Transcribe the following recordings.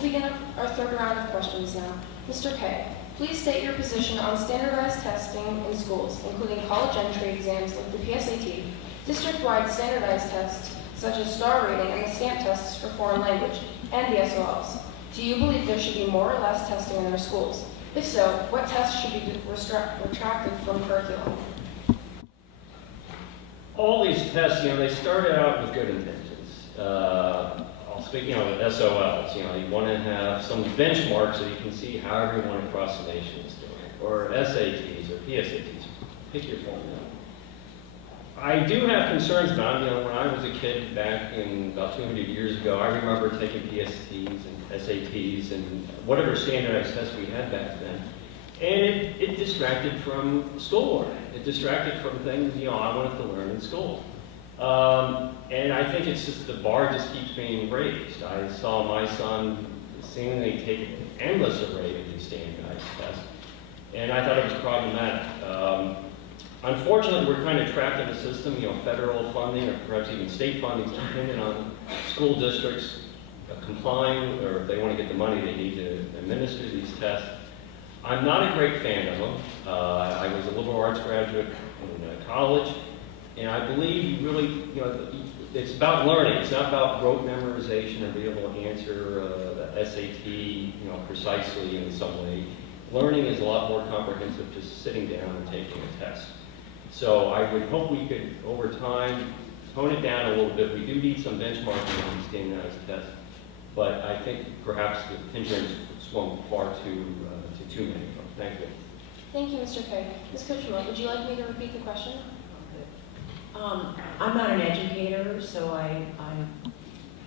We'll begin our third round of questions now. Mr. K, please state your position on standardized testing in schools, including college entry exams like the PSAT, district-wide standardized tests such as star rating and the STAMP tests for foreign language, and the SOLs. Do you believe there should be more or less testing in our schools? If so, what tests should be retracted from curriculum? All these tests, they started out with good intentions. I'll speak, of SOLs. You want to have some benchmarks so you can see how everyone across the nation is doing, or SATs or PSATs. Pick your formula. I do have concerns about, when I was a kid back in about 200 years ago, I remember taking PSATs and SATs and whatever standardized tests we had back then. And it distracted from schoolwork. It distracted from things, I wanted to learn in school. And I think it's just the bar just keeps being raised. I saw my son seemingly take an endless array of these standardized tests, and I thought it was problematic. Unfortunately, we're kind of trapped in a system, federal funding or perhaps even state funding is dependent on school districts complying, or if they want to get the money they need to administer these tests. I'm not a great fan of them. I was a liberal arts graduate in college, and I believe you really, it's about learning. It's not about rote memorization or being able to answer the SAT, precisely in some way. Learning is a lot more comprehensive just sitting down and taking a test. So I would hope we could, over time, tone it down a little bit. We do need some benchmarking on these standardized tests, but I think perhaps the pendulum swung far too many of them. Thank you. Thank you, Mr. K. Ms. Kuchma, would you like me to repeat the question? I'm not an educator, so I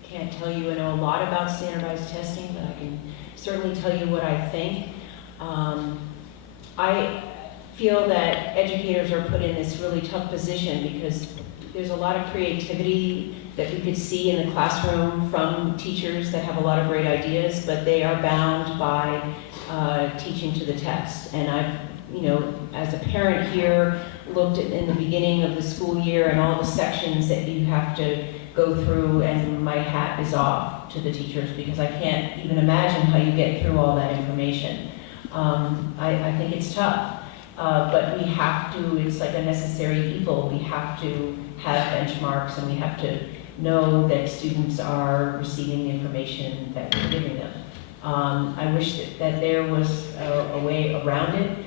can't tell you I know a lot about standardized testing, but I can certainly tell you what I think. I feel that educators are put in this really tough position because there's a lot of creativity that we could see in the classroom from teachers that have a lot of great ideas, but they are bound by teaching to the test. And I've, as a parent here, looked at in the beginning of the school year and all the sections that you have to go through, and my hat is off to the teachers because I can't even imagine how you get through all that information. I think it's tough. But we have to, it's like a necessary evil. We have to have benchmarks, and we have to know that students are receiving the information that we're giving them. I wish that there was a way around it,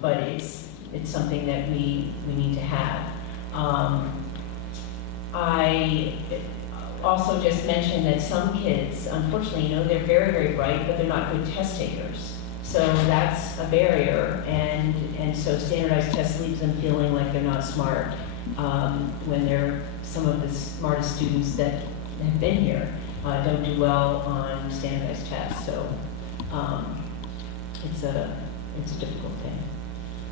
but it's something that we need to have. I also just mentioned that some kids, unfortunately, they're very, very bright, but they're not good test takers. So that's a barrier, and so standardized tests leaves them feeling like they're not smart when they're some of the smartest students that have been here don't do well on standardized tests. So it's a difficult thing.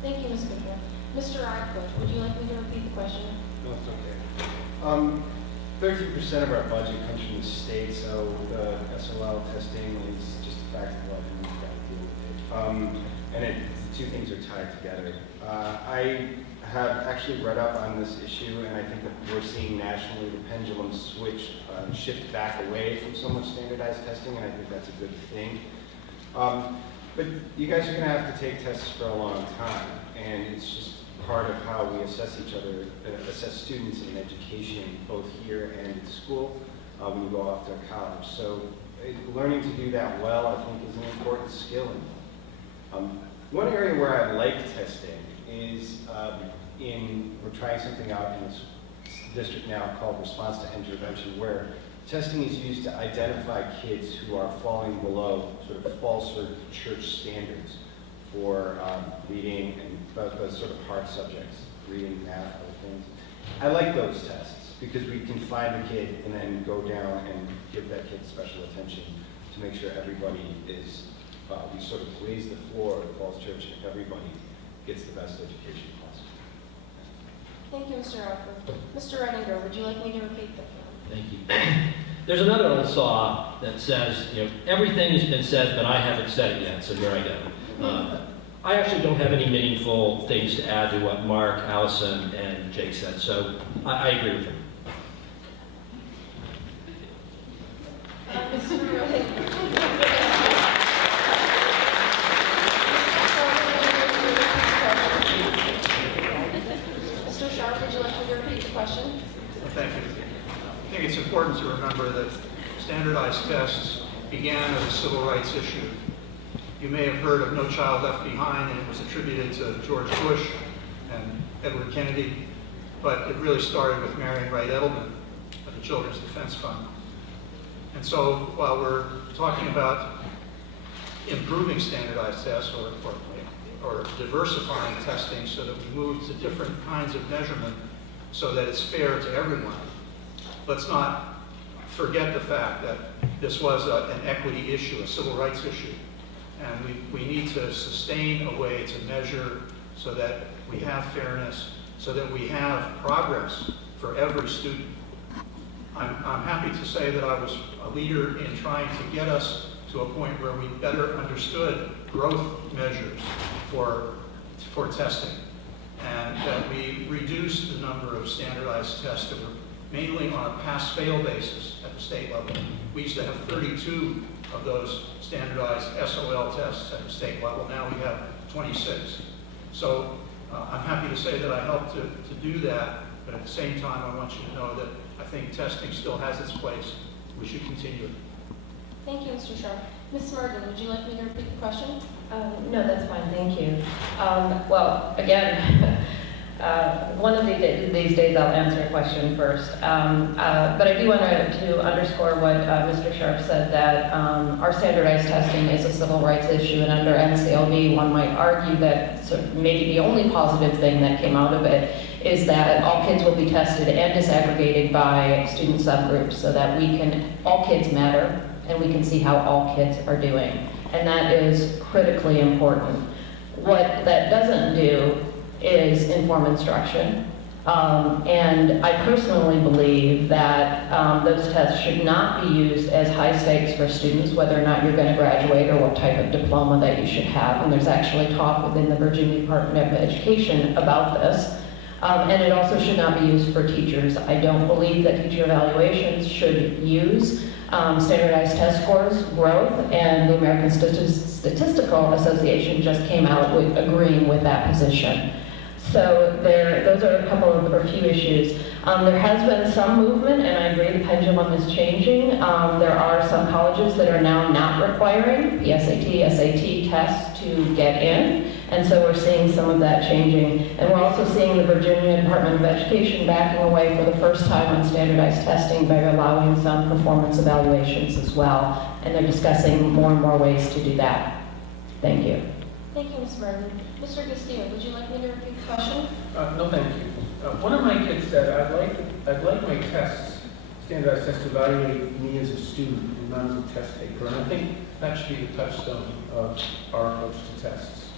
Thank you, Ms. Kuchma. Mr. Radcliffe, would you like me to repeat the question? No, it's okay. 30% of our budget comes from the state, so the SOL testing is just a fact of life, and we've got to deal with it. The two things are tied together. I have actually read up on this issue, and I think that we're seeing nationally the pendulum shift back away from so much standardized testing, and I think that's a good thing. But you guys are going to have to take tests for a long time, and it's just part of how we assess each other, assess students in education, both here and at school, when you go off to college. So learning to do that well, I think, is an important skill. One area where I like testing is we're trying something out in this district now called response to intervention, where testing is used to identify kids who are falling below sort of false or church standards for reading and those sort of hard subjects, reading, math, other things. I like those tests because we can find the kid and then go down and give that kid special attention to make sure everybody is, we sort of blaze the floor of the false church and everybody gets the best education possible. Thank you, Mr. Radcliffe. Mr. Redinger, would you like me to repeat the question? Thank you. There's another old saw that says, everything has been said, but I haven't said it yet, so here I go. I actually don't have any meaningful things to add to what Mark, Allison, and Jake said, so I agree with them. Mr. Redinger. civil rights issue. You may have heard of No Child Left Behind, and it was attributed to George Bush and Edward Kennedy, but it really started with Marion Wright Edelman of the Children's Defense Fund. And so while we're talking about improving standardized tests or diversifying testing so that we move to different kinds of measurement so that it's fair to everyone, let's not forget the fact that this was an equity issue, a civil rights issue. And we need to sustain a way to measure so that we have fairness, so that we have progress for every student. I'm happy to say that I was a leader in trying to get us to a point where we better understood growth measures for testing, and that we reduced the number of standardized tests that were mainly on a pass-fail basis at the state level. We used to have 32 of those standardized SOL tests at the state level. Now we have 26. So I'm happy to say that I helped to do that, but at the same time I want you to know that I think testing still has its place. We should continue it. Thank you, Mr. Sharp. Ms. Mergen, would you like me to repeat the question? No, that's fine, thank you. Well, again, one of these days I'll answer a question first. But I do want to underscore what Mr. Sharp said, that our standardized testing is a civil rights issue, and under NCLB one might argue that sort of maybe the only positive thing that came out of it is that all kids will be tested and disaggregated by student subgroups so that all kids matter, and we can see how all kids are doing. And that is critically important. What that doesn't do is inform instruction. And I personally believe that those tests should not be used as high stakes for students, whether or not you're going to graduate or what type of diploma that you should have. And there's actually talk within the Virginia Department of Education about this. And it also should not be used for teachers. I don't believe that teacher evaluations should use standardized test scores growth, and the American Statistical Association just came out agreeing with that position. So those are a few issues. There has been some movement, and I agree the pendulum is changing. There are some colleges that are now not requiring PSAT, SAT tests to get in, and so we're seeing some of that changing. And we're also seeing the Virginia Department of Education backing away for the first time on standardized testing by allowing some performance evaluations as well, and they're discussing more and more ways to do that. Thank you. Thank you, Ms. Mergen. Mr. Castillo, would you like me to repeat the question? No, thank you. One of my kids said, I'd like my tests, standardized tests, to evaluate me as a student and not as a test taker. And I think that should be the touchstone of our approach to tests.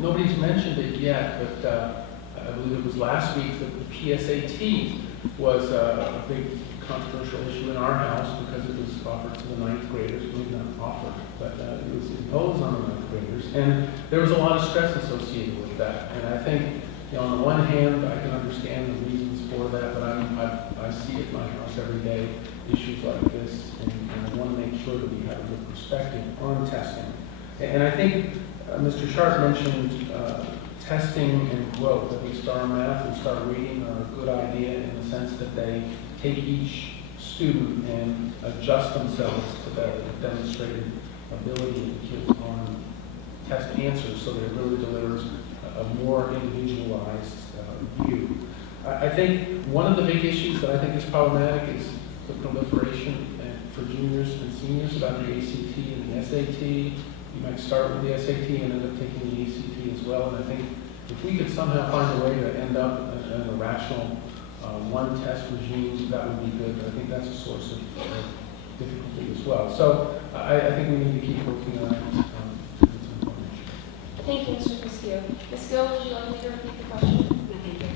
Nobody's mentioned it yet, but I believe it was last week that the PSAT was a big controversial issue in our house because it was offered to the ninth graders. Maybe not offered, but it was imposed on the ninth graders. And there was a lot of stress associated with that. And I think, on the one hand, I can understand the reasons for that, but I see it in my house every day, issues like this, and I want to make sure that we have a good perspective on testing. And I think Mr. Sharp mentioned testing and growth. I think STAR Math and STAR Reading are a good idea in the sense that they take each student and adjust themselves to the demonstrated ability of the kids on test answers, so that it really delivers a more individualized view. I think one of the big issues that I think is problematic is the proliferation for juniors and seniors about the ACT and the SAT. You might start with the SAT and end up taking the ACT as well. And I think if we could somehow find a way to end up in a rational one test regime, that would be good. But I think that's a source of difficulty as well. So I think we need to keep working on it. Thank you, Mr. Castillo. Ms. Gill, would you like me to repeat the question? Thank you.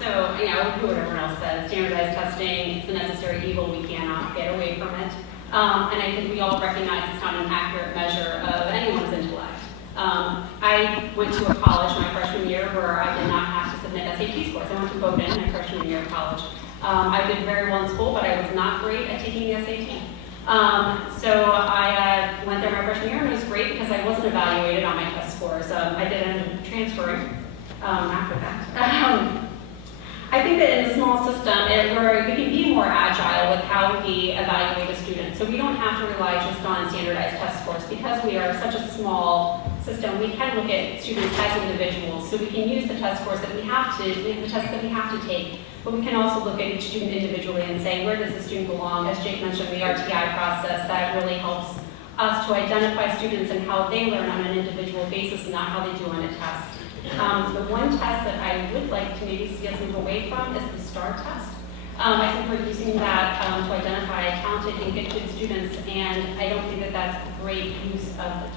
So, I'll do what everyone else said. Standardized testing, it's a necessary evil. We cannot get away from it. And I think we all recognize it's not an accurate measure of anyone's intellect. I went to a college my freshman year where I did not have to submit SAT scores. I went to Bowdoin my freshman year of college. I did very well in school, but I was not great at taking the SAT. So I went there my freshman year, and it was great because I wasn't evaluated on my test scores. I did end up transferring after that. I think that in a small system, where we can be more agile with how we evaluate a student. So we don't have to rely just on standardized test scores. Because we are such a small system, we can look at students as individuals. So we can use the test scores that we have to, the tests that we have to take. But we can also look at each student individually and say, where does the student belong? As Jake mentioned, the RTI process, that really helps us to identify students and how they learn on an individual basis, not how they do on a test. The one test that I would like to maybe see us move away from is the STAR test. I think we're using that to identify talented and gifted students, and I don't think that that's a great use of the